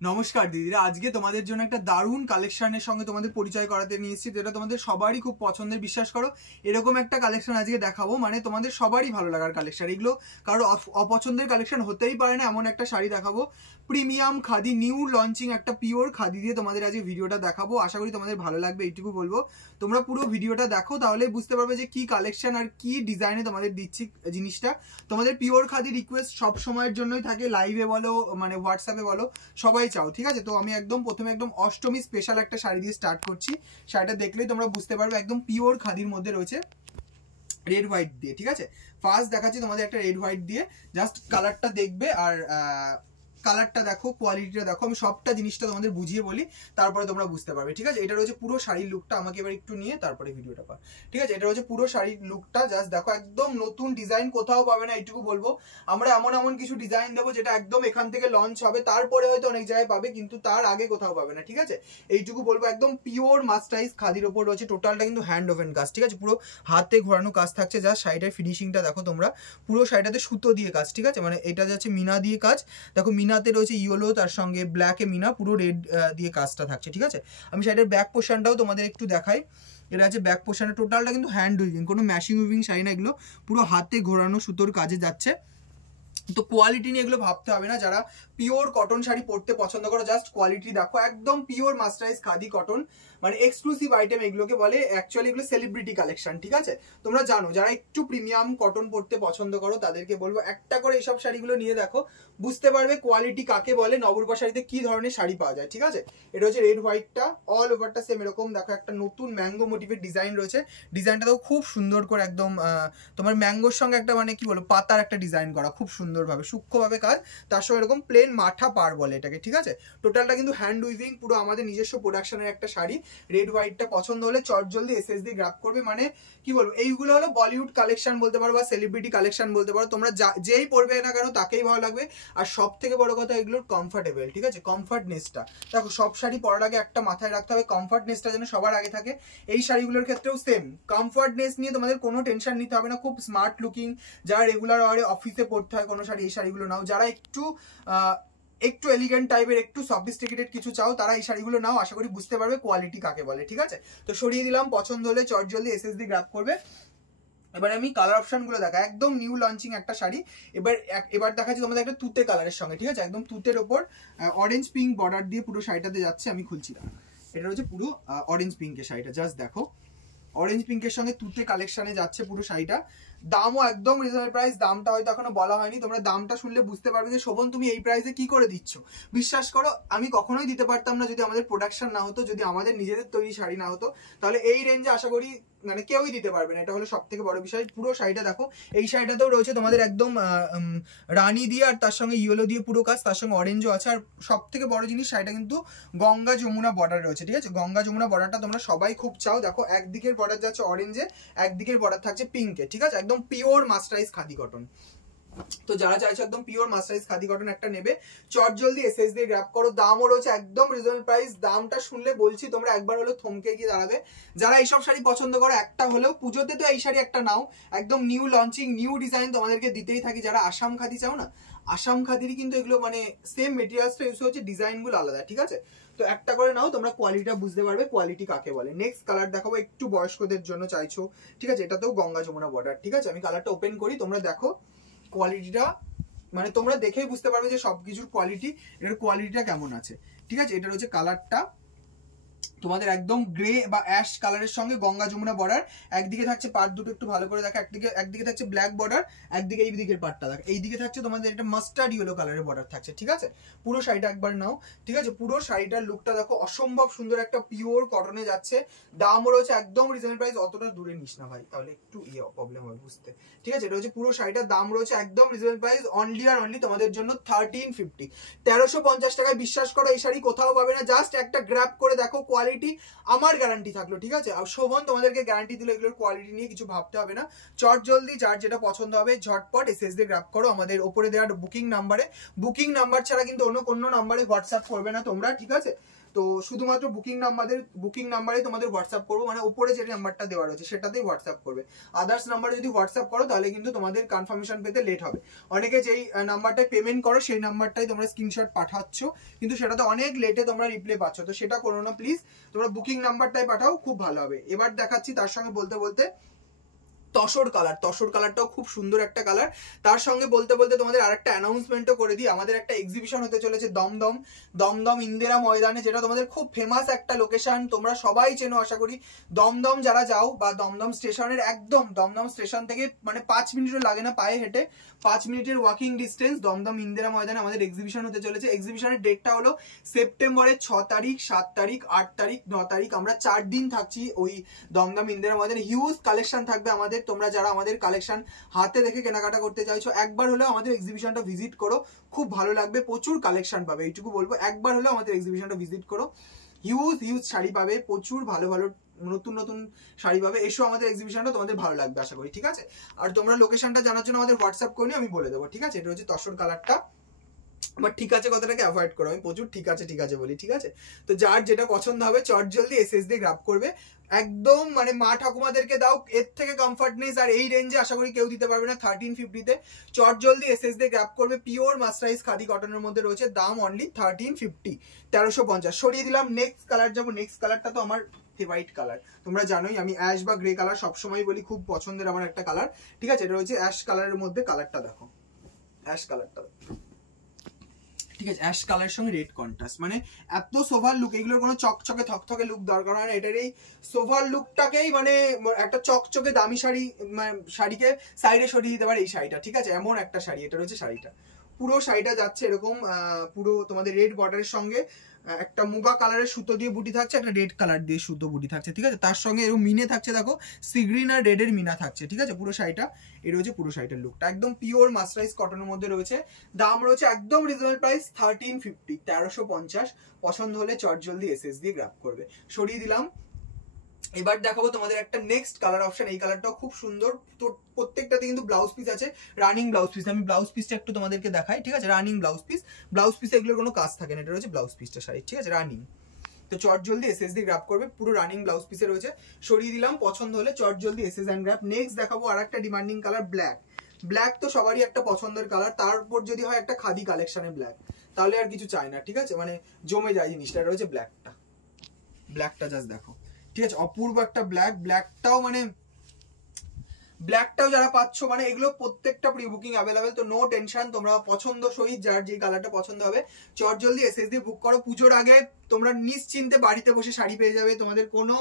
নমস্কার দিদিরা, আজকে তোমাদের জন্য একটা দারুণ কালেকশনের সঙ্গে তোমাদের পরিচয় করাতে নিয়ে এসেছি, যেটা তোমাদের সবারই খুব পছন্দের। বিশ্বাস করো, এরকম একটা কালেকশন আজকে দেখাবো, মানে তোমাদের সবারই ভালো লাগার কালেকশন। এগুলো কারো অপছন্দের কালেকশন হতেই পারে না, এমন একটা শাড়ি দেখাবো। প্রিমিয়াম খাদি, নিউ লঞ্চিং একটা পিওর খাদি দিয়ে তোমাদের আজকে ভিডিওটা দেখাবো। আশা করি তোমাদের ভালো লাগবে, এইটুকু বলবো। তোমরা পুরো ভিডিওটা দেখো, তাহলে বুঝতে পারবে যে কি কালেকশন আর কি ডিজাইনে তোমাদের দিচ্ছি জিনিসটা। তোমাদের পিওর খাদি রিকোয়েস্ট সব সময়ের জন্যই থাকে, লাইভে বলো মানে হোয়াটসঅ্যাপে বলো, সবাই চাও, ঠিক আছে। তো আমি একদম প্রথমে একদম অষ্টমী স্পেশাল একটা শাড়ি দিয়ে স্টার্ট করছি। শাড়িটা দেখলেই তোমরা বুঝতে পারবে একদম পিওর খাদির মধ্যে রয়েছে, রেড হোয়াইট দিয়ে, ঠিক আছে। ফার্স্ট দেখাচ্ছি তোমাদের একটা রেড হোয়াইট দিয়ে, জাস্ট কালারটা দেখবে আর কালারটা দেখো, কোয়ালিটিটা দেখো। আমি সবটা জিনিসটা তোমাদের বুঝিয়ে বলি, তারপরে তোমরা বুঝতে পারবে, ঠিক আছে। এটা রয়েছে পুরো শাড়ির লুকটা, আমাকে এবার একটু নিয়ে তারপরে ভিডিওটা কর, ঠিক আছে। এটা রয়েছে পুরো শাড়ির লুকটা, জাস্ট দেখো, একদম নতুন ডিজাইন, কোথাও পাবে না, এইটুকু বলবো। আমরা এমন এমন কিছু ডিজাইন দেবো যেটা একদম এখান থেকে লঞ্চ হবে, তারপরে হয়তো অনেক জায়গায় পাবে, কিন্তু তার আগে কোথাও পাবে না, ঠিক আছে। এইটুকু বলবো। একদম পিওর মাস্টারাইজ খাদির ওপর রয়েছে, টোটালটা কিন্তু হ্যান্ড ওভেন কাজ, ঠিক আছে। পুরো হাতে ঘোরানো কাজ থাকছে। জাস্ট শাড়িটার ফিনিশিংটা দেখো তোমরা, পুরো শাড়িটাতে সুতো দিয়ে কাজ, ঠিক আছে। মানে এটা যাচ্ছে মিনা দিয়ে কাজ, দেখো মিনাতে রয়েছে ইয়েলো, তার সঙ্গে ব্ল্যাকে মিনা, পুরো রেড দিয়ে কাজটা থাকছে, ঠিক আছে। আমি শাড়িটার ব্যাক পোর্শনটাও তোমাদের একটু দেখাই। এটা আছে ব্যাক পোর্শনে, টোটালটা কিন্তু হ্যান্ড উইভিং, কোনো ম্যাশিং উইভিং শাড়ি না, এগুলো পুরো হাতে ঘোরানো সুতোর কাজে যাচ্ছে। তো কোয়ালিটি নিয়ে এগুলো ভাবতে হবে না, যারা পিওর কটন শাড়ি পরতে পছন্দ করো, জাস্ট কোয়ালিটি দেখো, একদম পিওর মাস্টারাইজ খাদি কটন, মানে এক্সক্লুসিভ আইটেম এগুলোকে বলে। অ্যাকচুয়ালি এগুলো সেলিব্রিটি কালেকশন, ঠিক আছে। তোমরা জানো যারা একটু প্রিমিয়াম কটন পরতে পছন্দ করো, তাদেরকে বলবো একটা করে এইসব শাড়িগুলো নিয়ে দেখো, বুঝতে পারবে কোয়ালিটি কাকে বলে, নবরূপা শাড়িতে কি ধরনের শাড়ি পাওয়া যায়, ঠিক আছে। এটা হচ্ছে রেড হোয়াইটটা, অল ওভারটা সেম এরকম দেখো, একটা নতুন ম্যাঙ্গো মোটিভের ডিজাইন রয়েছে। ডিজাইনটা তো খুব সুন্দর করে, একদম তোমার ম্যাঙ্গোর সঙ্গে একটা মানে কি বলবো, পাতার একটা ডিজাইন করা, খুব সুন্দরভাবে সূক্ষ্মভাবে কাজ, তার সঙ্গে এরকম প্লেন মাঠা পার বলে এটাকে, ঠিক আছে। টোটালটা কিন্তু হ্যান্ড উইভিং, পুরো আমাদের নিজস্ব প্রোডাকশনের একটা শাড়ি। রেড হোয়াইটটা পছন্দ হলে চটজলদি এসএস দিয়ে গ্র্যাব করবে। মানে কি বলবো, এইগুলো হলো বলিউড কালেকশন বলতে পারো, বা সেলিব্রিটি কালেকশন বলতে পারো। তোমরা যেই পরবে না কেন তাকেই ভালো লাগবে। আর সব থেকে বড় কথা, এগুলোর কমফর্টেবল, ঠিক আছে। কমফর্টনেসটা দেখো, সব শাড়ি পরার আগে একটা মাথায় রাখতে হবে, কমফর্টনেসটা যেন সবার আগে থাকে। এই শাড়িগুলোর ক্ষেত্রেও সেম, কমফর্টনেস নিয়ে তোমাদের কোনো টেনশন নিতে হবে না। খুব স্মার্ট লুকিং, যারা রেগুলার আওয়ারে অফিসে পড়তে হয় কোনো শাড়ি, এই শাড়িগুলো নাও। যারা একটু এলিগেন্ট টাইপের, একটু সফিস্টিকেটেড কিছু চাও, তারা এই শাড়িগুলো নাও। আশা করি বুঝতে পারবে কোয়ালিটি কাকে বলে, ঠিক আছে। তো সরিয়ে দিলাম, পছন্দ হলে চটজলদি এসএস দিয়ে গ্র্যাব করবে। এবার আমি কালার অপশন গুলো দেখা, একদম নিউ লঞ্চিং একটা শাড়ি। এবার দেখাচ্ছি তোমাদের একটা তুতে কালারের সঙ্গে, ঠিক আছে। একদম তুতের ওপর অরেঞ্জ পিঙ্ক বর্ডার দিয়ে পুরো শাড়িটাতে যাচ্ছে। আমি খুলছি না, এটা হচ্ছে পুরো অরেঞ্জ পিঙ্কের শাড়িটা, জাস্ট দেখো, অরেঞ্জ পিঙ্কের সঙ্গে তুতে কালেকশনে যাচ্ছে পুরো শাড়িটা। দামও একদম রিজনেবল প্রাইস, দামটা হয়তো এখনো বলা হয়নি, তোমরা দামটা শুনলে বুঝতে পারবে যে শোভন তুমি এই প্রাইসে কি করে দিচ্ছ। বিশ্বাস করো, আমি কখনোই দিতে পারতাম না যদি আমাদের প্রোডাকশন না হতো, যদি আমাদের নিজেদের তৈরি শাড়ি না হতো। তাহলে এই রেঞ্জে আশা করি মানে কেউই দিতে পারবে না, এটা হলো সব থেকে বড় বিষয়। পুরো শাড়িটা দেখো, এই শাড়িটাতেও রয়েছে তোমাদের একদম রানী দিয়ে, আর তার সঙ্গে ইয়েলো দিয়ে পুরো কাজ, তার সঙ্গে অরেঞ্জও আছে। আর সব থেকে বড় জিনিস, শাড়িটা কিন্তু গঙ্গা যমুনা বর্ডার রয়েছে, ঠিক আছে। গঙ্গা যমুনা বর্ডারটা তোমরা সবাই খুব চাও। দেখো, একদিকের বর্ডার যাচ্ছে অরেঞ্জে, একদিকের বর্ডার থাকছে পিঙ্কে, ঠিক আছে। একদম পিওর মাস্টারাইজ খাদি কটন। তো যারা চাইছো একদম পিওর মাস্টারাইজ খাদি কটন একটা নেবে, চট জলদি এসএস দিয়ে গ্র্যাব করো। দামও রয়েছে একদম রিজনেবল প্রাইস। দামটা শুনলে বলছি তোমরা একবার হলেও থমকে গিয়ে দাঁড়াবে। যারা এইসব শাড়ি পছন্দ করো, একটা হলেও পুজোতে তো এই শাড়ি একটা নাও। একদম নিউ লঞ্চিং, নিউ ডিজাইন তোমাদেরকে দিতেই থাকি। যারা আসাম খাদি চাও না, আসাম খাদিরই কিন্তু এগুলো, মানে সেম মেটেরিয়ালসটা ইউজ হচ্ছে, ডিজাইনগুলো আলাদা, ঠিক আছে। তো একটা করে নাও, তোমরা কোয়ালিটিটা বুঝতে পারবে, কোয়ালিটি কাকে বলে। নেক্সট কালার দেখাবো, একটু বয়স্কদের জন্য চাইছো, ঠিক আছে। এটাতেও গঙ্গা যমুনা বর্ডার, ঠিক আছে। আমি কালারটা ওপেন করি, তোমরা দেখো কোয়ালিটিটা, মানে তোমরা দেখেই বুঝতে পারবে যে সবকিছুর কোয়ালিটি, এর কোয়ালিটিটা কেমন আছে, ঠিক আছে। এটা হচ্ছে কালারটা তোমাদের একদম গ্রে বা অ্যাশ কালারের সঙ্গে গঙ্গা যমুনা বর্ডার। একদিকে থাকছে পার্ট দুটো, একটু ভালো করে দেখো, একদিকে থাকছে ব্ল্যাক বর্ডার, একদিকে এই দিকের পার্টটা দেখো, এইদিকে থাকছে তোমাদের একটা মাস্টার্ড ইয়েলো কালারের বর্ডার থাকছে, ঠিক আছে। পুরো শাড়িটা একবার নাও, ঠিক আছে। পুরো শাড়িটার লুকটা দেখো, অসম্ভব সুন্দর, একটা পিওর কটনে যাচ্ছে। দামও রয়েছে একদম রিজনেবল প্রাইস। অতটা দূরে নিস না ভাই, তাহলে একটু প্রবলেম হবে বুঝতে, ঠিক আছে। এটা হচ্ছে পুরো শাড়িটার দাম রয়েছে একদম রিজনেবল প্রাইস, অনলি আর অনলি তোমাদের জন্য 1350, 1350 টাকায়। বিশ্বাস করো, এই শাড়ি কোথাও পাবে না। জাস্ট একটা গ্র্যাব করে দেখো, কোয়ালিটি আমার গ্যারান্টি থাকলো, ঠিক আছে। আর শোভন তোমাদেরকে গ্যারান্টি দিল, এগুলোর কোয়ালিটি নিয়ে কিছু ভাবতে হবে না। চট জলদি যার যেটা পছন্দ হবে ঝটপট এসএস দিয়ে গ্র্যাব করো আমাদের ওপরে দেওয়া বুকিং নাম্বারে। বুকিং নাম্বার ছাড়া কিন্তু অন্য কোনো নাম্বারে হোয়াটসঅ্যাপ করবে না তোমরা, ঠিক আছে। তো শুধুমাত্র বুকিং নাম্বারে তোমাদের হোয়াটসঅ্যাপ করবো, মানে ওপরে যে নাম্বারটা দেওয়া রয়েছে সেটাতেই হোয়াটসঅ্যাপ করবে। আদার্স নাম্বারে যদি হোয়াটসঅ্যাপ করো তাহলে কিন্তু তোমাদের কনফার্মেশন পেতে লেট হবে। অনেকে যেই নাম্বারটায় পেমেন্ট করো সেই নাম্বারটাই তোমরা স্ক্রিনশট পাঠাচ্ছ, কিন্তু সেটাতে অনেক লেটে তোমরা রিপ্লাই পাচ্ছ, তো সেটা করো না প্লিজ, তোমরা বুকিং নাম্বারটাই পাঠাও, খুব ভালো হবে। এবার দেখাচ্ছি তার সঙ্গে বলতে বলতে তসর কালারটাও খুব সুন্দর একটা কালার। তার সঙ্গে বলতে বলতে তোমাদের আরেকটা অ্যানাউন্সমেন্টও করে দিই, আমাদের একটা এক্সিবিশন হতে চলেছে দমদম ইন্দিরা ময়দানে, যেটা তোমাদের খুব ফেমাস একটা লোকেশন, তোমরা সবাই চেনো আশা করি। দমদম যারা যাও বা দমদম স্টেশনের একদম দমদম স্টেশন থেকে মানে 5 মিনিটও লাগে না পায়ে হেঁটে, 5 মিনিটের ওয়াকিং ডিস্টেন্স দমদম ইন্দিরা ময়দানে আমাদের এক্সিবিশন হতে চলেছে। এক্সিবিশনের ডেটটা হলো সেপ্টেম্বরের 6 তারিখ, 7 তারিখ, 8 তারিখ, 9 তারিখ। আমরা 4 দিন থাকছি ওই দমদম ইন্দিরা ময়দানে। হিউজ কালেকশন থাকবে আমাদের। তোমরা যারা আমাদের কালেকশন হাতে দেখে কেনাকাটা করতে চাইছো একবার হলেও আমাদের এক্সিবিশনটা ভিজিট করো, খুব ভালো লাগবে, প্রচুর কালেকশন পাবে, এইটুকু বলবো। একবার হলেও আমাদের এক্সিবিশনটা ভিজিট করো, হিউজ শাড়ি পাবে, প্রচুর ভালো নতুন শাড়ি পাবে। এসো আমাদের এক্সিবিশনটা, তোমাদের ভালো লাগবে আশা করি, ঠিক আছে। আর তোমরা লোকেশনটা জানার জন্য আমাদের হোয়াটসঅ্যাপ করে নিও, আমি বলে দেবো, ঠিক আছে। এটা হচ্ছে তসর কালারটা। বাট ঠিক আছে কথাটাকে অ্যাভয়েড করো, আমি প্রচুর ঠিক আছে বলি, ঠিক আছে। তো যার যেটা পছন্দ হবে চট জলদি এসএস দিয়ে গ্রাব করবে, একদম মানে মা ঠাকুমাদেরকে দাও, এর থেকে কমফর্টনেস আর এই রেঞ্জে আশা করি কেউ দিতে পারবে না। 1350-তে চট জলদি এসএস দিয়ে গ্রাব করবে। পিওর মাস্টারাইজ খাদি কটনের মধ্যে রয়েছে, দাম অনলি 1350, 1350। সরিয়ে দিলাম, নেক্সট কালার যাবো। নেক্সট কালারটা তো আমার ফেভারিট কালার, তোমরা জানোই আমি অ্যাশ বা গ্রে কালার সবসময় বলি, খুব পছন্দের আমার একটা কালার, ঠিক আছে। এটা হচ্ছে অ্যাশ কালারের মধ্যে, কালারটা দেখো, অ্যাশ কালারটা, ঠিক আছে। অ্যাশ কালারের সঙ্গে রেড কন্ট্রাস্ট, মানে এত সোভার লুক, এগুলোর কোনো চকচকে থকথকে লুক দরকার হয় না, এটার এই সোভার লুকটাকেই মানে একটা চকচকে দামি শাড়িকে সাইডে সরিয়ে দিতে পারে এই শাড়িটা, ঠিক আছে। এমন একটা শাড়ি, এটা রয়েছে শাড়িটা, পুরো শাড়িটা যাচ্ছে এরকম পুরো তোমাদের রেড বর্ডারের সঙ্গে একটা মুগা কালারের সুতো দিয়ে বুটি থাকছে, একটা রেড কালার দিয়ে সুতো বুটি থাকছে, ঠিক আছে। তার সঙ্গে এরকম মিনে থাকছে, দেখো সি গ্রিন আর রেডের মিনা থাকছে, ঠিক আছে। পুরো শাড়িটা এর রয়েছে, পুরো শাড়িটার লুকটা একদম পিওর মাস্টারাইজ কটনের মধ্যে রয়েছে। দাম রয়েছে একদম রিজনেবল প্রাইস 1350, 1350। পছন্দ হলে চট জলদি এসএস দিয়ে গ্র্যাব করবে। সরিয়ে দিলাম। এবার দেখাবো তোমাদের একটা নেক্সট কালার অপশন, এই কালারটাও খুব সুন্দর। তো প্রত্যেকটাতে কিন্তু ব্লাউজ পিস আছে, রানিং ব্লাউজ পিস। আমি ব্লাউজ পিসটা একটু তোমাদেরকে দেখাই, ঠিক আছে। রানিং ব্লাউজ পিস এগুলোর কোনো কাজ থাকে না, এটা রয়েছে ব্লাউজ পিসটা শাড়ি, ঠিক আছে, রানিং। তো চট জলদি এসএস দিয়ে গ্র্যাব করবে, পুরো রানিং ব্লাউজ পিসে রয়েছে। সরিয়ে দিলাম, পছন্দ হলে চট জলদি এসএস এন্ড গ্র্যাব। নেক্সট দেখাবো আর একটা ডিমান্ডিং কালার, ব্ল্যাক তো সবারই একটা পছন্দের কালার, তারপর যদি হয় একটা খাদি কালেকশনে ব্ল্যাক, তাহলে আর কিছু চাই না, ঠিক আছে, মানে জমে যায় জিনিসটা। রয়েছে ব্ল্যাকটা জাস্ট দেখো, ঠিক আছে, অপূর্ব একটা ব্ল্যাকটাও মানে ব্ল্যাকটাও যারা পাচ্ছ, মানে এগুলো প্রত্যেকটা প্রি বুকিং অ্যাভেলেবেল, তো নো টেনশন, তোমরা পছন্দ সহিত যার যে কালারটা পছন্দ হবে চট জলদি এসএস দিয়ে বুক করো। পুজোর আগে তোমরা নিশ্চিন্তে বাড়িতে বসে শাড়ি পেয়ে যাবে, তোমাদের কোনো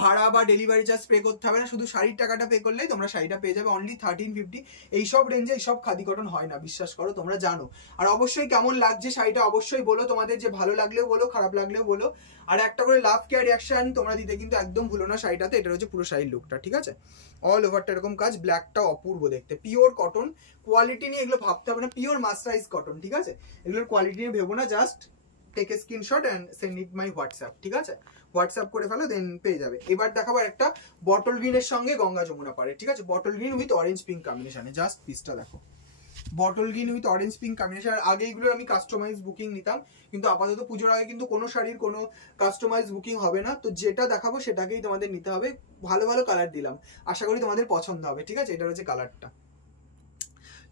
ভাড়া বা ডেলিভারি চার্জ পে করতে হবে না, শুধু শাড়ির টাকাটা পে করলেই তোমরা শাড়িটা পেয়ে যাবে অনলি 1350। এইসব রেঞ্জে এইসব খাদি কটন হয় না, বিশ্বাস করো, তোমরা জানো। আর অবশ্যই কেমন লাগছে শাড়িটা অবশ্যই বলো, তোমাদের যে ভালো লাগলেও বলো, খারাপ লাগলেও বলো। আর একটা করে লাভ কেয়ার রিয়াকশন তোমরা দিতে কিন্তু একদম ভুলো না শাড়িটাতে। এটা হচ্ছে পুরো শাড়ির লুকটা, ঠিক আছে, অল ওভারটা এরকম কাজ। ব্ল্যাকটা অপূর্ব দেখতে, পিওর কটন, কোয়ালিটি নিয়ে এগুলো ভাবতে হবে না, পিওর মাস্টারাইজ কটন, ঠিক আছে। এগুলোর কোয়ালিটি নিয়ে ভেবো না, just take a screenshot and send it my WhatsApp, ঠিক আছে, হোয়াটসঅ্যাপ করে ফেলো, দেন পেয়ে যাবে। এবার দেখাবো একটা বটল গ্রিনের সঙ্গে গঙ্গা যমুনা পাড়ে, ঠিক আছে, bottle green with orange pink কম্বিনেশনে, জাস্ট পিসটা দেখো, bottle green with orange pink combination. আগে এগুলো আমি কাস্টমাইজ বুকিং নিতাম, কিন্তু আপাতত পুজোর আগে কিন্তু কোনো শাড়ির কোনো কাস্টমাইজ বুকিং হবে না, তো যেটা দেখাবো সেটাকেই তোমাদের নিতে হবে। ভালো ভালো কালার দিলাম, আশা করি তোমাদের পছন্দ হবে, ঠিক আছে। এটা হচ্ছে কালারটা,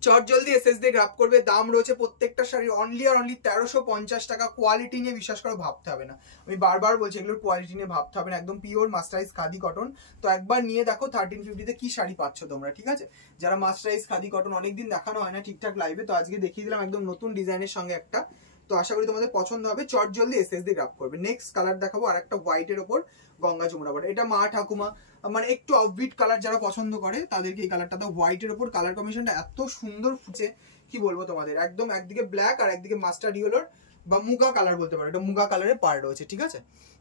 চট জলদি এসএস দিয়ে গ্র্যাব করবে। দাম রয়েছে প্রত্যেকটা শাড়ির অনলি 1350 টাকা। কোয়ালিটি নিয়ে বিশ্বাস করে ভাবতে হবে না, আমি বারবার বলছি, এগুলোর কোয়ালিটি নিয়ে ভাবতে হবে না, একদম পিওর মাস্টারাইজ খাদি কটন। তো একবার নিয়ে দেখো 1350-তে কি শাড়ি পাচ্ছ তোমরা, ঠিক আছে। যারা মাস্টারাইজ খাদি কটন অনেকদিন দেখানো হয় না ঠিকঠাক লাইভে, তো আজকে দেখিয়ে দিলাম একদম নতুন ডিজাইনের সঙ্গে একটা, তো আশা করি তোমাদের পছন্দ হবে। চট জলদি এসএস দিয়ে গ্র্যাব করবে। নেক্সট কালার দেখাবো আর একটা হোয়াইটের ওপর গঙ্গা যমুনা পাড়, এটা মা ঠাকুমা মানে একটু অফবিট কালার যারা পছন্দ করে তাদেরকে এই কালারটা, তো হোয়াইটের ওপর কালার কম্বিনেশনটা এত সুন্দর ফুটে, কি বলবো তোমাদের, একদম একদিকে ব্ল্যাক আর একদিকে মাস্টার্ড ইয়েলোর বা মুগা কালার বলতে পারো, এটা মুগা কালারের পাড় রয়েছে, ঠিক আছে।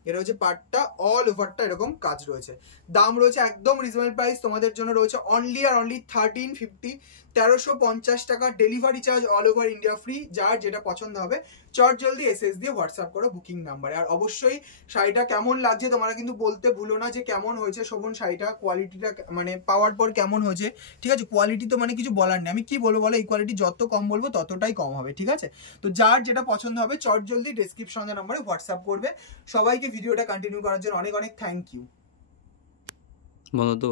এটা হচ্ছে পার্টটা, অল ওভারটা এরকম কাজ রয়েছে। দাম রয়েছে একদম রিজনেবল প্রাইস, তোমাদের জন্য রয়েছে অনলি আর অনলি 1350, 1350 টাকা। Delivery charge all over India free. যার যেটা পছন্দ হবে চট জলদি এসএস দিয়ে হোয়াটসঅ্যাপ করো বুকিং নাম্বারে। আর অবশ্যই শাড়িটা কেমন লাগছে তোমরা কিন্তু বলতে ভুলো না যে কেমন হয়েছে শোভন শাড়িটা, কোয়ালিটিটা মানে পাওয়ার পর কেমন হয়েছে, ঠিক আছে? কোয়ালিটি তো মানে কিছু বলার নেই, আমি কি বলবো বলো, এই কোয়ালিটি যত কম বলবো ততটাই কম হবে, ঠিক আছে? তো যার যেটা পছন্দ হবে চট জলদি ডেসক্রিপশনের নম্বরে হোয়াটসঅ্যাপ করবে। সবাইকে ভিডিওটা কন্টিনিউ করার জন্য অনেক অনেক থ্যাংক ইউ। বলো তো।